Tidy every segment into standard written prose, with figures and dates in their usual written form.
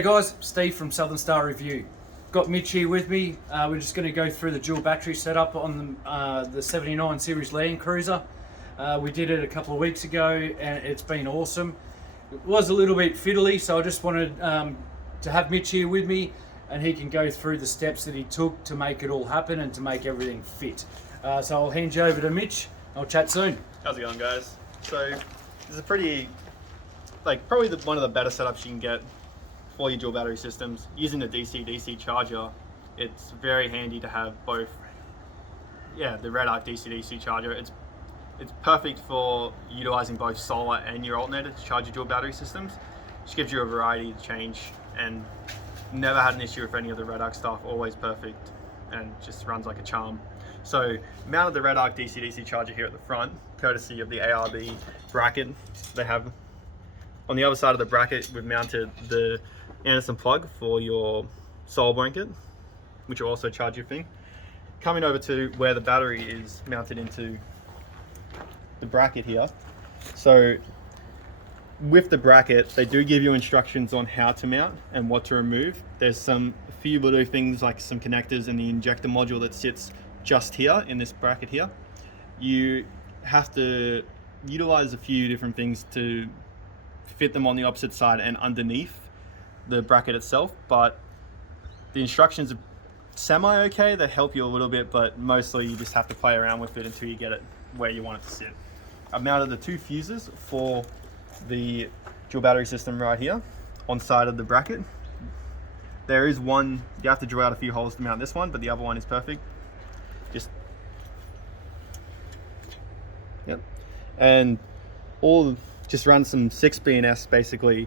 G'day guys, Steve from Southern Star Review. Got Mitch here with me. We're just going to go through the dual battery setup on the 79 Series Landcruiser. We did it a couple of weeks ago and it's been awesome. It was a little bit fiddly, so I just wanted to have Mitch here with me and he can go through the steps that he took to make it all happen and to make everything fit. So I'll hand you over to Mitch. I'll chat soon. How's it going, guys? So this is a pretty, probably one of the better setups you can get for your dual battery systems. Using the DC-DC charger, it's very handy to have both. Yeah, the Redarc DC-DC charger. It's perfect for utilizing both solar and your alternator to charge your dual battery systems. Just gives you a variety to change, and never had an issue with any of the Redarc stuff. Always perfect, and just runs like a charm. So mounted the Redarc DC-DC charger here at the front, courtesy of the ARB bracket they have. On the other side of the bracket, we've mounted the Anderson plug for your solar blanket, which will also charge your thing. Coming over to where the battery is mounted into the bracket here. So with the bracket, they do give you instructions on how to mount and what to remove. There's a few little things like some connectors and the injector module that sits just here in this bracket here. You have to utilize a few different things to fit them on the opposite side and underneath the bracket itself, but the instructions are semi-okay. They help you a little bit, but mostly you just have to play around with it until you get it where you want it to sit. I've mounted the two fuses for the dual battery system right here on side of the bracket. There is one, you have to drill out a few holes to mount this one, but the other one is perfect. Yep. And just run some 6 BNS basically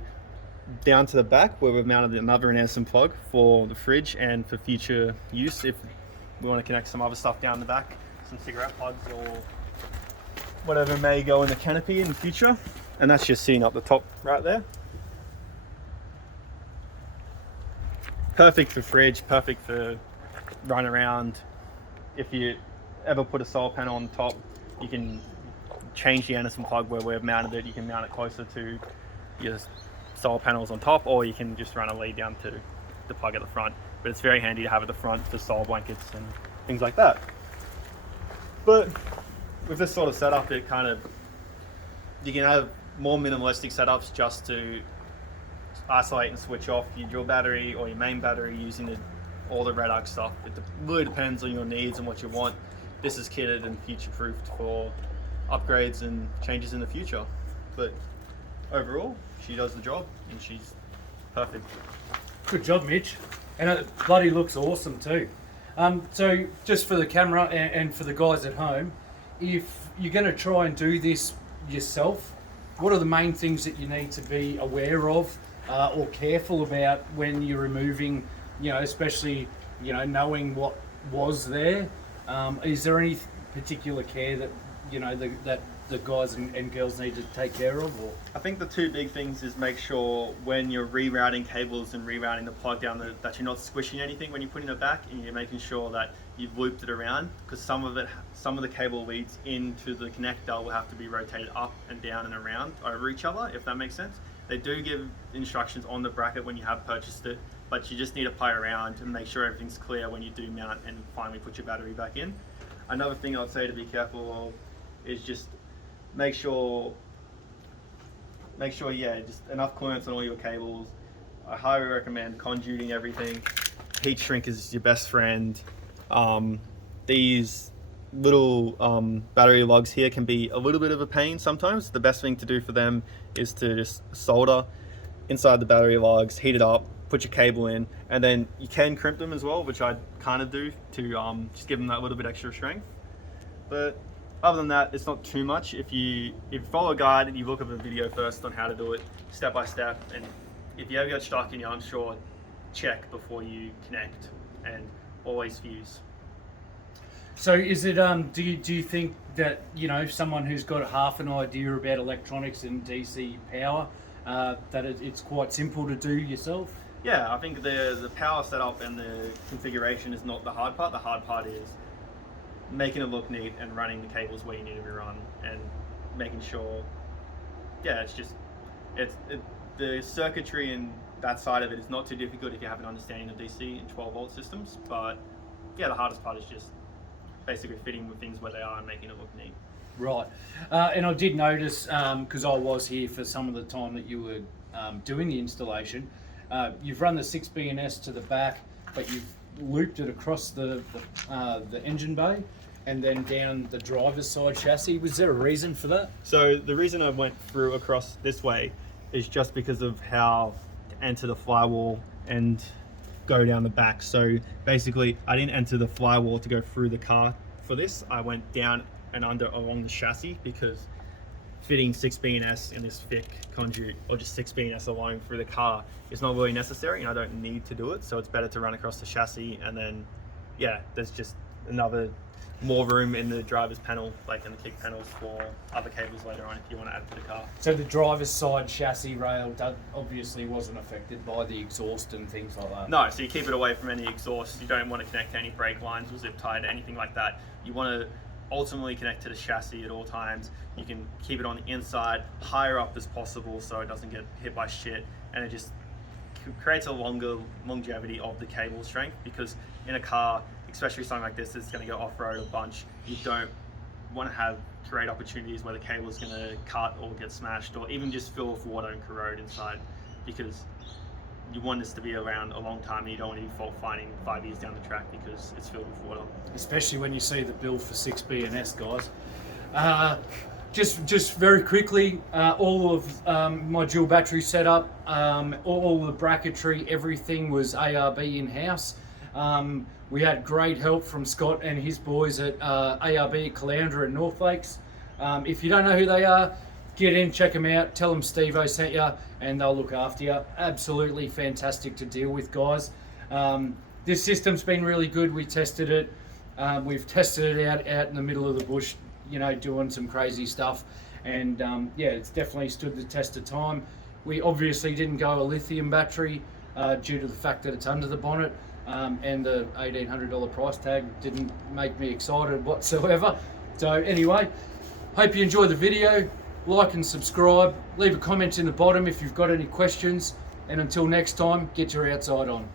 down to the back where we've mounted another Anderson plug for the fridge and for future use if we want to connect some other stuff down the back, some cigarette plugs or whatever may go in the canopy in the future. And that's just sitting up the top right there. Perfect for fridge, perfect for run around. If you ever put a solar panel on the top, you can change the Anderson plug where we've mounted it. You can mount it closer to your solar panels on top, or you can just run a lead down to the plug at the front. But it's very handy to have at the front for solar blankets and things like that. But with this sort of setup, you can have more minimalistic setups just to isolate and switch off your dual battery or your main battery using all the Redarc stuff. It really depends on your needs and what you want. This is kitted and future-proofed for upgrades and changes in the future. But overall, she does the job and she's perfect. Good job, Mitch. And it bloody looks awesome too. So just for the camera and for the guys at home, if you're going to try and do this yourself, what are the main things that you need to be aware of or careful about when you're removing, especially, knowing what was there? Is there any particular care that, that the guys and girls need to take care of? Or? I think the two big things is make sure when you're rerouting cables and rerouting the plug down that you're not squishing anything when you're putting it back, and you're making sure that you've looped it around, because some of the cable leads into the connector will have to be rotated up and down and around over each other, if that makes sense. They do give instructions on the bracket when you have purchased it, but you just need to play around and make sure everything's clear when you do mount and finally put your battery back in. Another thing I'd say to be careful of is just make sure, just enough clearance on all your cables. I highly recommend conduiting everything. Heat shrink is your best friend. These little battery lugs here can be a little bit of a pain sometimes. The best thing to do for them is to just solder inside the battery lugs, heat it up, put your cable in, and then you can crimp them as well, which I kind of do to just give them that little bit extra strength. But other than that, it's not too much. If you follow a guide and you look at the video first on how to do it step by step, and if you ever get stuck and you're unsure, check before you connect, and always fuse. So is it, do you think that, someone who's got half an idea about electronics and DC power, that it's quite simple to do yourself? Yeah, I think the power setup and the configuration is not the hard part. The hard part is making it look neat and running the cables where you need to be run, and making sure, yeah, the circuitry and that side of it is not too difficult if you have an understanding of DC and 12 volt systems, but yeah, the hardest part is just basically fitting with things where they are and making it look neat. Right, and I did notice, because I was here for some of the time that you were doing the installation, you've run the 6B&S to the back, but you've looped it across the engine bay and then down the driver's side chassis. Was there a reason for that? So the reason I went through across this way is just because of how to enter the firewall and go down the back. So basically I didn't enter the firewall to go through the car for this. I went down and under along the chassis, because fitting 6B&S in this thick conduit, or just 6B&S alone through the car, is not really necessary, and I don't need to do it. So it's better to run across the chassis, and then yeah, there's just more room in the driver's panel, like in the kick panels, for other cables later on if you want to add to the car. So the driver's side chassis rail obviously wasn't affected by the exhaust and things like that? No, so you keep it away from any exhaust. You don't want to connect to any brake lines or zip tie to anything like that. You want to ultimately connect to the chassis at all times. You can keep it on the inside, higher up as possible, so it doesn't get hit by shit, and it just creates a longer longevity of the cable strength, because in a car, especially something like this, it's going to go off-road a bunch. You don't want to have great opportunities where the cable is going to cut or get smashed, or even just fill with water and corrode inside, because you want this to be around a long time, and you don't want to be fault finding 5 years down the track because it's filled with water. Especially when you see the bill for 6B&S, guys. Just very quickly, all of my dual battery setup, all the bracketry, everything was ARB in-house. We had great help from Scott and his boys at ARB at Caloundra and North Lakes. If you don't know who they are, get in, check them out, tell them Steve-O sent you, and they'll look after you. Absolutely fantastic to deal with, guys. This system's been really good. We tested it. We've tested it out in the middle of the bush, you know, doing some crazy stuff. And yeah, it's definitely stood the test of time. We obviously didn't go a lithium battery due to the fact that it's under the bonnet. And the $1,800 price tag didn't make me excited whatsoever. So anyway, hope you enjoy the video. Like and subscribe. Leave a comment in the bottom if you've got any questions. And until next time, get your outside on.